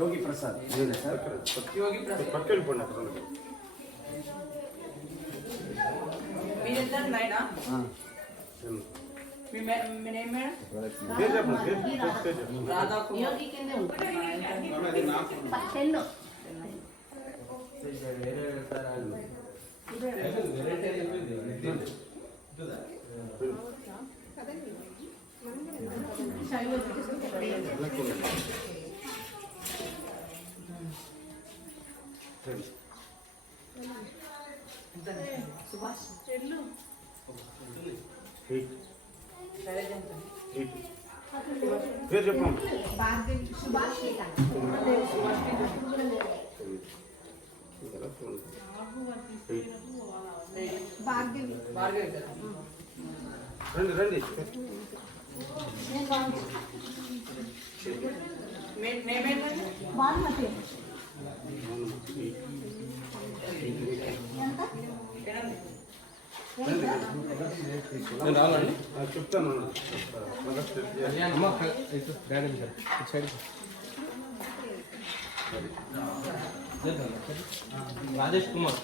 యోగి ప్రసాద్ పక్కన పోండి. మీరిద్దరు నాయనా మీ నేమ్ మేడం రాధా యోగి కింద సుభాష్ పేరు చెప్పండి. సుభాష్ రండి రండి. చెప్తాను. రాజేష్ కుమార్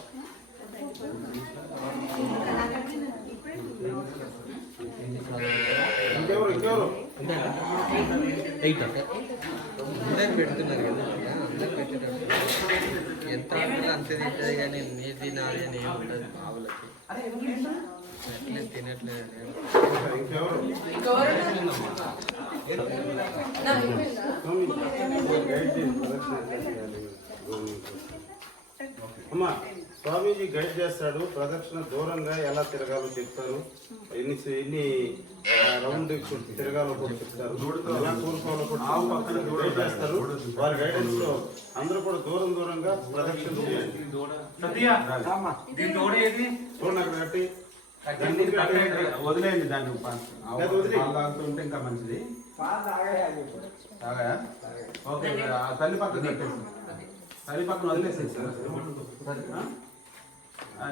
ఇంకెవరు ఇంకెవరు అందరు పెడుతున్నారు కదా, అందరు పెట్టేటప్పుడు ఎంత అంతే తింటుంది కానీ నీ తినాలి అని ఏమి ఉండదు. ఆవులకి అట్లే తినట్లేదు. ఇంకెవరు అమ్మా, స్వామీజీ గైడ్ చేస్తాడు. ప్రదక్షిణ దూరంగా ఎలా తిరగాలో చెప్తారు. ఎన్ని రౌండ్ తిరగాలో కూడా చెప్తారు. ఎలా కూరుకోవాలో కూడా గైడ్ చేస్తారు. వారి గైడెన్స్ లో అందరూ కూడా దూరంగా ప్రదక్షిణ చేయండి. చూడండి అక్కడ కట్టి వదిలేయండి. దాన్ని తాగుతుంటే ఇంకా మంచిది. తాగా ఓకే. తల్లి పక్కన కట్టేసి, తల్లి పక్కన వదిలేసేది సార్.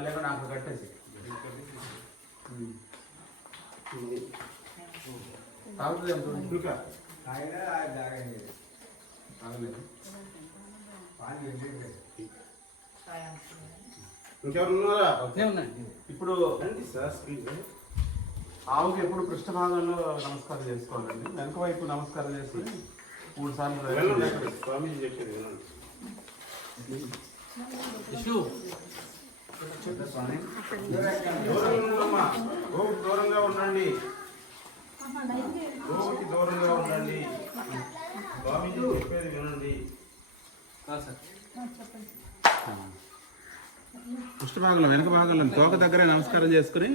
లేకుండా నాకు కట్టేసి తాగుతుంది. ఇంకా తాగలేదు. ఇంకెవరు ఉన్నారా? ఇప్పుడు రండి సార్. స్పీడ్ ఆవుకి ఎప్పుడు పృష్ఠ భాగంలో నమస్కారం చేసుకోవాలండి. వెనక వైపు నమస్కారం చేసుకుని 3 సార్లు స్వామీజీ చెప్పేది వినండి. దూరంగా ఉండండి. గోవుకి దూరంగా ఉండండి. స్వామీజీ చెప్పేది వినండి. పృష్ఠ భాగంలో వెనక భాగంలో తోక దగ్గరే నమస్కారం చేసుకుని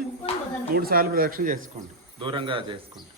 3 సార్లు ప్రదక్షిణ చేసుకోండి. దూరంగా చేసుకోండి.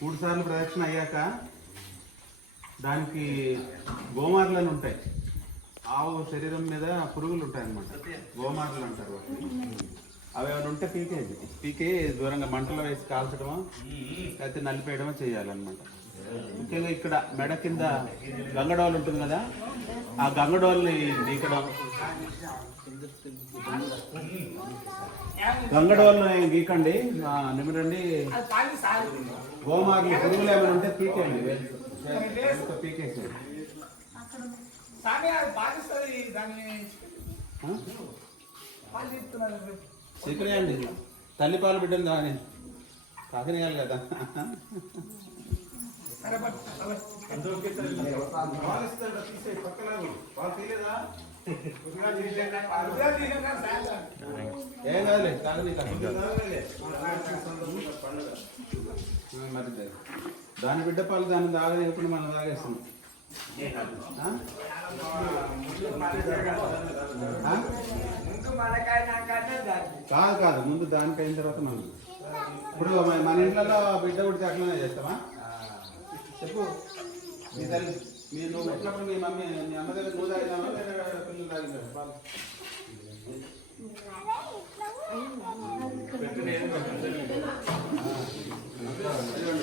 మూడు సార్లు ప్రదక్షిణ అయ్యాక దానికి గోమార్లను ఉంటాయి. ఆవు శరీరం మీద పురుగులు ఉంటాయి అన్నమాట. గోమార్లు అంటారు వాటిని. అవి ఏమైనా ఉంటే పీకే దూరంగా మంటలో వేసి కాల్చడమో లేకపోతే నలిపేయడమో చేయాలన్నమాట. ముఖ్యంగా ఇక్కడ మెడ కింద గంగడోలు ఉంటుంది కదా, ఆ గంగడోల్ని గీకడం, గంగడోల్ని గీకండి, నిమిరండి. గోమార్లు పురుగులు ఏమైనా ఉంటే పీకేయండి, పీకేసేయండి. సిక్కునేయండి. తల్లిపాలు బిడ్డను దాని కాకనేయాలి కదా. ఏం కాదులే, తాగని మరి దాని బిడ్డ పాలు దాన్ని తాగలేకుండా మనం తాగేస్తున్నాం. కాదు కాదు, ముందు దానికి అయిన తర్వాత మనం ఇప్పుడు మన ఇంట్లో బిడ్డ పుడితే అట్లనే చేస్తామా? చెప్పు. మీ తల్లి నువ్వు పుట్టినప్పుడు మీ మమ్మీ మీ అమ్మ దగ్గర నువ్వు తాగినావా లేదా పిల్లలు తాగినారా పాలు?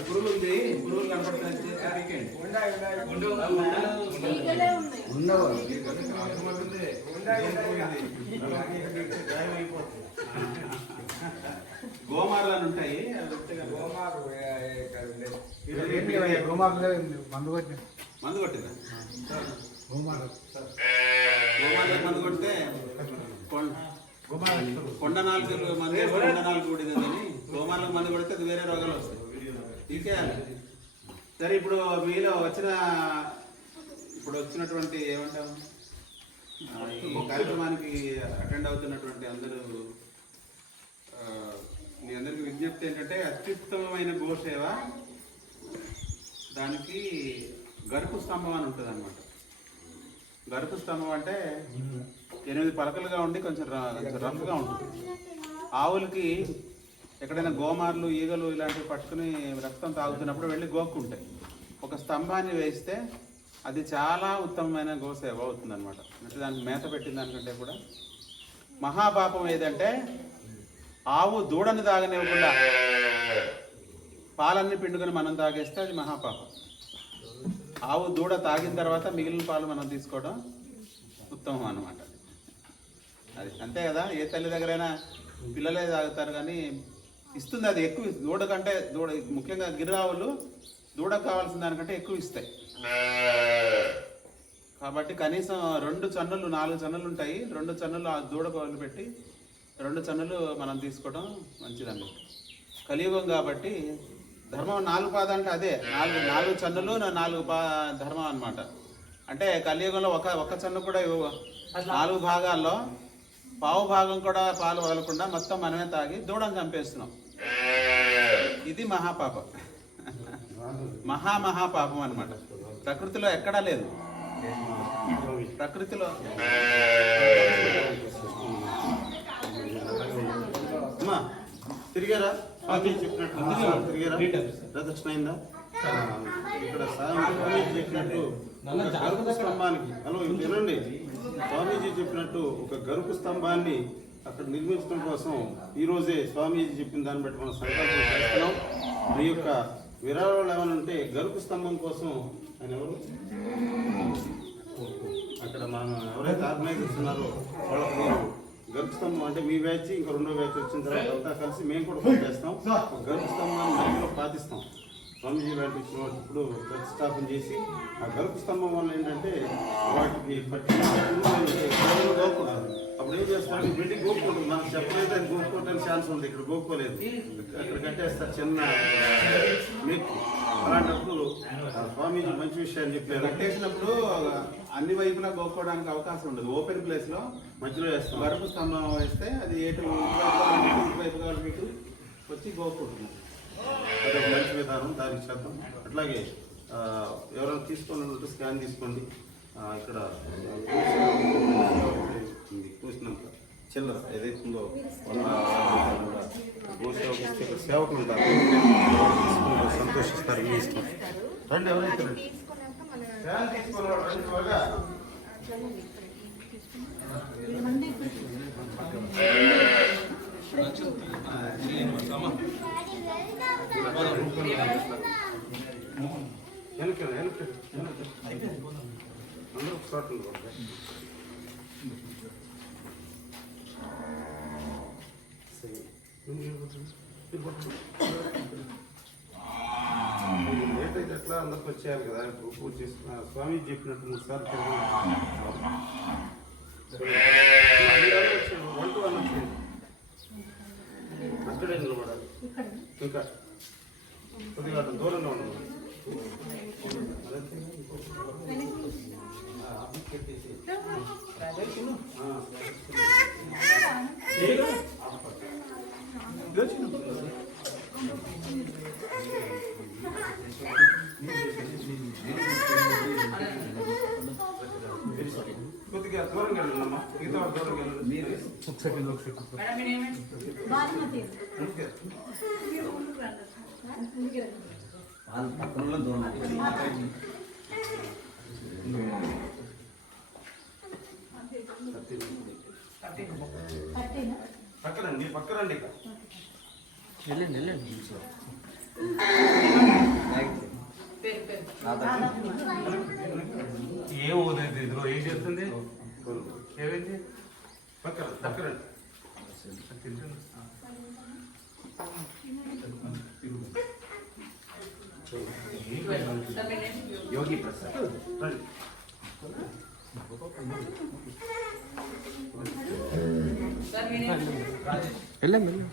పురుగు ఉంది, పురుగులు కనపడుతుంది. గోమార్లు ఉంటాయి. మందు కొట్టిందా? గోమార్లకు మందు కొడితే కొండ నాలుగు మంది కొండ నాలుగు కూడిందని గోమార్లకు మందు కొడితే అది వేరే రోగాలు వస్తాయి. తీసేయాలి. సరే, ఇప్పుడు మీలో వచ్చినటువంటి ఏమంటాం, ఈ కార్యక్రమానికి అటెండ్ అవుతున్నటువంటి అందరూ మీ అందరికి విజ్ఞప్తి ఏంటంటే, అత్యుత్తమమైన గోసేవ దానికి గరుకు స్తంభం అని ఉంటుంది అనమాట. గరుకు స్తంభం అంటే 8 పలకలుగా ఉండి కొంచెం రఫ్గా ఉంటుంది. ఆవులకి ఎక్కడైనా గోమార్లు ఈగలు ఇలాంటివి పట్టుకుని రక్తం తాగుతున్నప్పుడు వెళ్ళి గోక్కుంటాయి. ఒక స్తంభాన్ని వేస్తే అది చాలా ఉత్తమమైన గోసేవ అవుతుంది అనమాట. అంటే దానికి మేత పెట్టిన దానికంటే కూడా మహాపాపం ఏదంటే, ఆవు దూడని తాగనివ్వకుండా పాలన్నీ పిండుకొని మనం తాగేస్తే అది మహాపాపం. ఆవు దూడ తాగిన తర్వాత మిగిలిన పాలు మనం తీసుకోవడం ఉత్తమం అన్నమాట. అది అంతే కదా, ఏ తల్లి దగ్గరైనా పిల్లలే తాగుతారు కానీ ఇస్తుంది అది ఎక్కువ. దూడ కంటే ముఖ్యంగా గిర్రావులు దూడకు కావాల్సిన దానికంటే ఎక్కువ ఇస్తాయి. కాబట్టి కనీసం 2 చన్నులు 4 చన్నులు ఉంటాయి. 2 చన్నులు ఆ దూడకు వదిలిపెట్టి 2 చన్నులు మనం తీసుకోవడం మంచిదండి. కలియుగం కాబట్టి ధర్మం 4 పాద అంటే అదే 4 చన్నులు 4 ధర్మం అనమాట. అంటే కలియుగంలో ఒక చన్ను కూడా 4 భాగాల్లో పావు భాగం కూడా పాలు వదలకుండా మొత్తం మనమే తాగి దూడను చంపేస్తున్నాం. ఇది మహాపాపం. మహాపాపం అనమాట. ప్రకృతిలో ఎక్కడా లేదు. ప్రకృతిలో తిరిగారా? చెప్పినట్టు తిరిగారా? ప్రదక్షిణ అయిందా? ఇక్కడ స్వామీజీ చెప్పినట్టు గరుకు స్తంభానికి వినండి. స్వామీజీ చెప్పినట్టు ఒక గరుకు స్తంభాన్ని అక్కడ నిర్మించడం కోసం ఈరోజే స్వామీజీ చెప్పిన దాన్ని బట్టి మనం సంకల్పం చేస్తున్నాం. మీ యొక్క విరాళాలు ఏమైనా ఉంటే గరుకు స్తంభం కోసం ఆయన ఎవరు అక్కడ మనం ఎవరైతే ఆర్గనైజర్స్ ఉన్నారో వాళ్ళకు గరుకు స్తంభం అంటే మీ బ్యాచ్ ఇంకా 2వ బ్యాచ్ వచ్చిన తర్వాత అంతా కలిసి మేము కూడా పనిచేస్తాం. గరుకు స్తంభాన్ని మేము పాటిస్తాం. స్వామీజీ వాటికి ఇప్పుడు ప్రతిష్టాపన చేసి ఆ గరుకు స్తంభం వల్ల ఏంటంటే వాటికి గోపుకుంటారు. అప్పుడు ఏం చేస్తారు, బిల్డింగ్ గోపుకుంటుంది. మనకు చెప్పలేదు అది గోపుకోవడానికి ఛాన్స్ ఉంది. ఇక్కడ గోపుకోలేదు, అక్కడ కట్టేస్తారు చిన్న మీకు. అలాంటప్పుడు స్వామీజీ మంచి విషయాన్ని చెప్పారు. కట్టేసినప్పుడు అన్ని వైపులా గోపుకోవడానికి అవకాశం ఉండదు. ఓపెన్ ప్లేస్ లో మధ్యలో వేస్తాం. గరుకు స్తంభం వేస్తే అది ఇటు వైపు వచ్చి గోపుకుంటున్నాం. అదే మంచి విధానం, దానికి చేద్దాం. అట్లాగే ఎవరైనా తీసుకోండి ఉంటే స్కాన్ తీసుకోండి. ఇక్కడ చూసినంత చిల్లర ఏదైతే ఉందో సేవకులు ఉంటారు, సంతోషిస్తారు. మీ ఇష్టం రండి. ఎవరైతే అందరూ ఒకసారి లేట్ అయితే ఎట్లా అందరికి వచ్చేయాలి కదా. పూజ చేసుకున్న స్వామి చెప్పినట్టు 3 సార్లు అక్కడే నిలబడాలి. ఇంకా కొద్దిగా దూరంగా ఉండదు. కొద్దిగా దూరంగా వెళ్ళండమ్మా, మిగతా వాళ్ళు దూరంగా వెళ్ళండి. మేడం మీ నేమ్ ఏంటి? బాస్మతి వాళ్ళ పక్కన దూరం పక్కనండి, పక్కనండి ఇక. వెళ్ళండి వెళ్ళండి. పేరు పేరు ఏం అవుతుంది ఇదిగో ఏం చేస్తుంది ఏమైంది పక్కన పక్కనండి. సార్ మీ నేమ్? యోగి ప్రసాద్. రండి. సార్ మీ నేమ్? వెళ్ళండి వెళ్ళండి.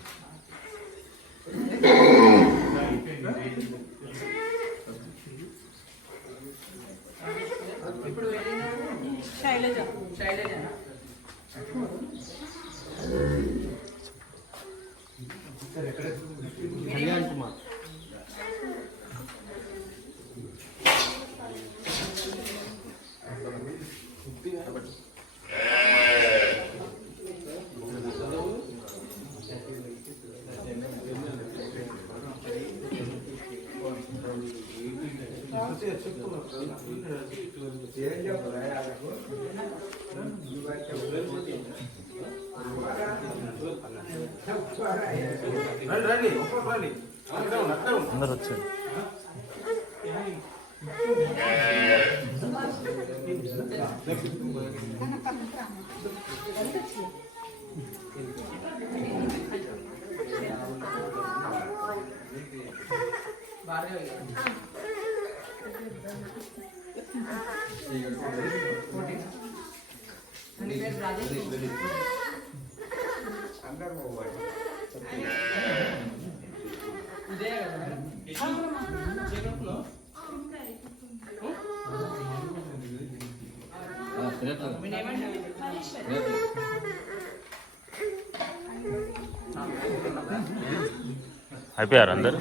ఇప్పుడు వెళ్ళిన శైలజ శైలజనా? కళ్యాణ్ కుమార్. రండి రండి, ఒక్కరు రండి. అక్కడే ఉండు, అక్కడే ఉండు. అందరు వచ్చారు. భార్గవి గారు. మీ పేరు రాజేష్? ఇదే కదా మేడం? మీ నేమ్ ఏంటి? అయిపోయారు అందరు.